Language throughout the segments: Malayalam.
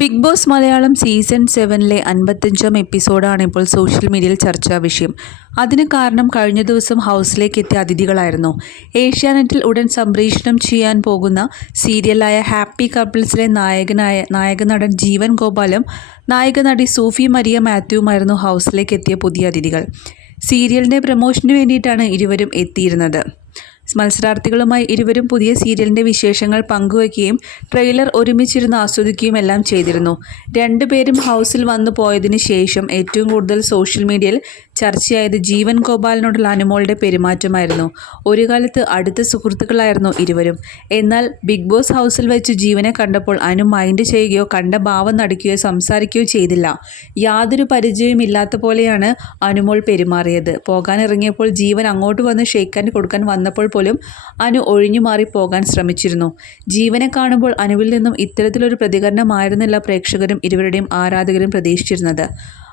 ബിഗ് ബോസ് മലയാളം സീസൺ സെവനിലെ അൻപത്തഞ്ചാം എപ്പിസോഡാണ് ഇപ്പോൾ സോഷ്യൽ മീഡിയയിൽ ചർച്ചാ വിഷയം. അതിന് കാരണം കഴിഞ്ഞ ദിവസം ഹൗസിലേക്ക് എത്തിയ അതിഥികളായിരുന്നു. ഏഷ്യാനെറ്റിൽ ഉടൻ സംപ്രേഷണം ചെയ്യാൻ പോകുന്ന സീരിയലായ ഹാപ്പി കപ്പിൾസിലെ നായകനായ നായക നടൻ ജീവൻ ഗോപാലും നായക നടി സൂഫി മരിയ മാത്യുവുമായിരുന്നു ഹൗസിലേക്ക് എത്തിയ പുതിയ അതിഥികൾ. സീരിയലിന്റെ പ്രമോഷന് വേണ്ടിയിട്ടാണ് ഇരുവരും എത്തിയിരുന്നത്. മത്സരാർത്ഥികളുമായി ഇരുവരും പുതിയ സീരിയലിന്റെ വിശേഷങ്ങൾ പങ്കുവയ്ക്കുകയും ട്രെയിലർ ഒരുമിച്ചിരുന്ന് ആസ്വദിക്കുകയും എല്ലാം ചെയ്തിരുന്നു. രണ്ടുപേരും ഹൗസിൽ വന്നു പോയതിന് ശേഷം ഏറ്റവും കൂടുതൽ സോഷ്യൽ മീഡിയയിൽ ചർച്ചയായത് ജീവൻ ഗോപാലിനോടുള്ള അനുമോളുടെ പെരുമാറ്റമായിരുന്നു. ഒരു കാലത്ത് അടുത്ത സുഹൃത്തുക്കളായിരുന്നു ഇരുവരും. എന്നാൽ ബിഗ് ബോസ് ഹൗസിൽ വെച്ച് ജീവനെ കണ്ടപ്പോൾ അനു മൈൻഡ് ചെയ്യുകയോ കണ്ട ഭാവം നടിക്കുകയോ സംസാരിക്കുകയോ ചെയ്തില്ല. യാതൊരു പരിചയവും ഇല്ലാത്ത പോലെയാണ് അനുമോൾ പെരുമാറിയത്. പോകാനിറങ്ങിയപ്പോൾ ജീവൻ അങ്ങോട്ട് വന്ന് ഷെയ്ക്കാൻ കൊടുക്കാൻ വന്നപ്പോൾ പോലും അനു ഒഴിഞ്ഞു മാറി പോകാൻ ശ്രമിച്ചിരുന്നു. ജീവനെ കാണുമ്പോൾ അനുവിൽ നിന്നും ഇത്തരത്തിലൊരു പ്രതികരണമായിരുന്നില്ല പ്രേക്ഷകരും ഇരുവരുടെയും ആരാധകരും പ്രതീക്ഷിച്ചിരുന്നത്.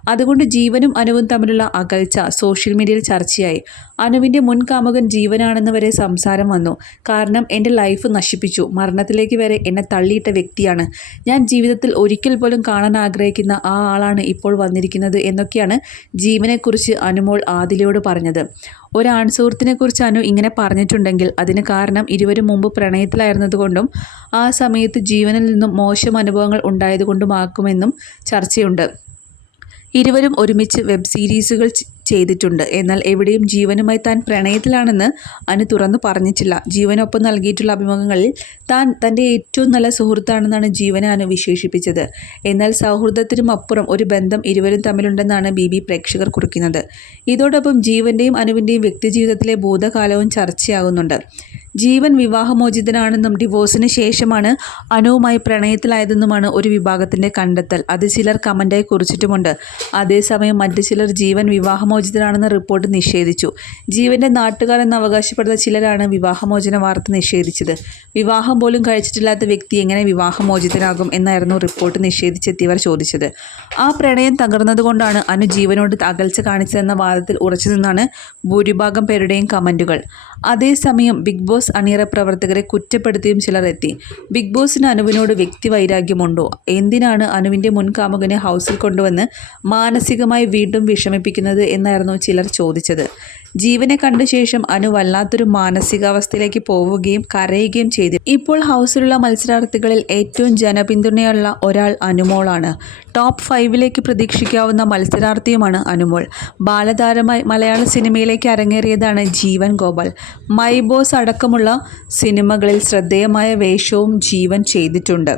അതുകൊണ്ട് ജീവനും അനുവും തമ്മിലുള്ള അകൽച്ച സോഷ്യൽ മീഡിയയിൽ ചർച്ചയായി. അനുവിന്റെ മുൻ കാമുകൻ ജീവനാണെന്ന് വരെ സംസാരം വന്നു. കാരണം എന്റെ ലൈഫ് നശിപ്പിച്ചു. മരണത്തിലേക്ക് വരെ എന്നെ തള്ളിയിട്ട വ്യക്തിയാണ്. ഞാൻ ജീവിതത്തിൽ ഒരിക്കൽ പോലും കാണാൻ ആഗ്രഹിക്കുന്ന ആ ആളാണ് ഇപ്പോൾ വന്നിരിക്കുന്നത് എന്നൊക്കെയാണ് ജീവനെക്കുറിച്ച് അനുമോൾ ആദിലയോട് പറഞ്ഞത്. ഒരു ആൺസുഹൃത്തിനെക്കുറിച്ച് അനു ഇങ്ങനെ പറഞ്ഞിട്ടുണ്ടെങ്കിൽ അതിന് കാരണം ഇരുവരും മുമ്പ് പ്രണയത്തിലായിരുന്നതുകൊണ്ടും ആ സമയത്ത് ജീവനിൽ നിന്നും മോശം അനുഭവങ്ങൾ ഉണ്ടായതുകൊണ്ടുമാക്കുമെന്നും ചർച്ചയുണ്ട്. ഇരുവരും ഒരുമിച്ച് വെബ് സീരീസുകൾ ചെയ്തിട്ടുണ്ട്. എന്നാൽ എവിടെയും ജീവനുമായി താൻ പ്രണയത്തിലാണെന്ന് അനു തുറന്നു പറഞ്ഞിട്ടില്ല. ജീവനൊപ്പം നൽകിയിട്ടുള്ള അഭിമുഖങ്ങളിൽ താൻ തന്റെ ഏറ്റവും നല്ല സുഹൃത്താണെന്നാണ് ജീവനെ അനു വിശേഷിപ്പിച്ചത്. എന്നാൽ സൗഹൃദത്തിനും അപ്പുറം ഒരു ബന്ധം ഇരുവരും തമ്മിലുണ്ടെന്നാണ് ബി ബി പ്രേക്ഷകർ കുറിക്കുന്നത്. ഇതോടൊപ്പം ജീവന്റെയും അനുവിന്റെയും വ്യക്തിജീവിതത്തിലെ ഭൂതകാലവും ചർച്ചയാകുന്നുണ്ട്. ജീവൻ വിവാഹമോചിതനാണെന്നും ഡിവോഴ്സിന് ശേഷമാണ് അനുവുമായി പ്രണയത്തിലായതെന്നുമാണ് ഒരു വിഭാഗത്തിന്റെ കണ്ടെത്തൽ. അത് ചിലർ കമന്റായി കുറിച്ചിട്ടുമുണ്ട്. അതേസമയം മറ്റു ചിലർ ജീവൻ വിവാഹമോചിതനാണെന്ന റിപ്പോർട്ട് നിഷേധിച്ചു. ജീവന്റെ നാട്ടുകാരെന്ന് അവകാശപ്പെടുന്ന ചിലരാണ് വിവാഹമോചന വാർത്ത നിഷേധിച്ചത്. വിവാഹം പോലും കഴിച്ചിട്ടില്ലാത്ത വ്യക്തി എങ്ങനെ വിവാഹമോചിതനാകും എന്നായിരുന്നു റിപ്പോർട്ട് നിഷേധിച്ചെത്തിയവർ ചോദിച്ചത്. ആ പ്രണയം തകർന്നതുകൊണ്ടാണ് അനു ജീവനോട് അകൽച്ച കാണിച്ചതെന്ന വാദത്തിൽ ഉറച്ചു നിന്നാണ് ഭൂരിഭാഗം പേരുടെയും കമന്റുകൾ അതേസമയം ബിഗ് ബോസ് അണിയറ പ്രവർത്തകരെ കുറ്റപ്പെടുത്തിയും ചിലർ എത്തി. ബിഗ് ബോസിന് അനുവിനോട് വ്യക്തി വൈരാഗ്യമുണ്ടോ? എന്തിനാണ് അനുവിന്റെ മുൻകാമുകനെ ഹൗസിൽ കൊണ്ടുവന്ന് മാനസികമായി വീണ്ടും വിഷമിപ്പിക്കുന്നത് എന്നായിരുന്നു ചിലർ ചോദിച്ചത്. ജീവനെ കണ്ട ശേഷം അനു വല്ലാത്തൊരു മാനസികാവസ്ഥയിലേക്ക് പോവുകയും കരയുകയും ചെയ്തു. ഇപ്പോൾ ഹൗസിലുള്ള മത്സരാർത്ഥികളിൽ ഏറ്റവും ജനപിന്തുണയുള്ള ഒരാൾ അനുമോളാണ്. ടോപ്പ് ഫൈവിലേക്ക് പ്രതീക്ഷിക്കാവുന്ന മത്സരാർത്ഥിയുമാണ് അനുമോൾ. ബാലതാരമായി മലയാള സിനിമയിലേക്ക് അരങ്ങേറിയതാണ് ജീവൻ ഗോപാൽ. മൈ ബോസ് അടക്കമുള്ള സിനിമകളിൽ ശ്രദ്ധേയമായ വേഷവും ജീവൻ ചെയ്തിട്ടുണ്ട്.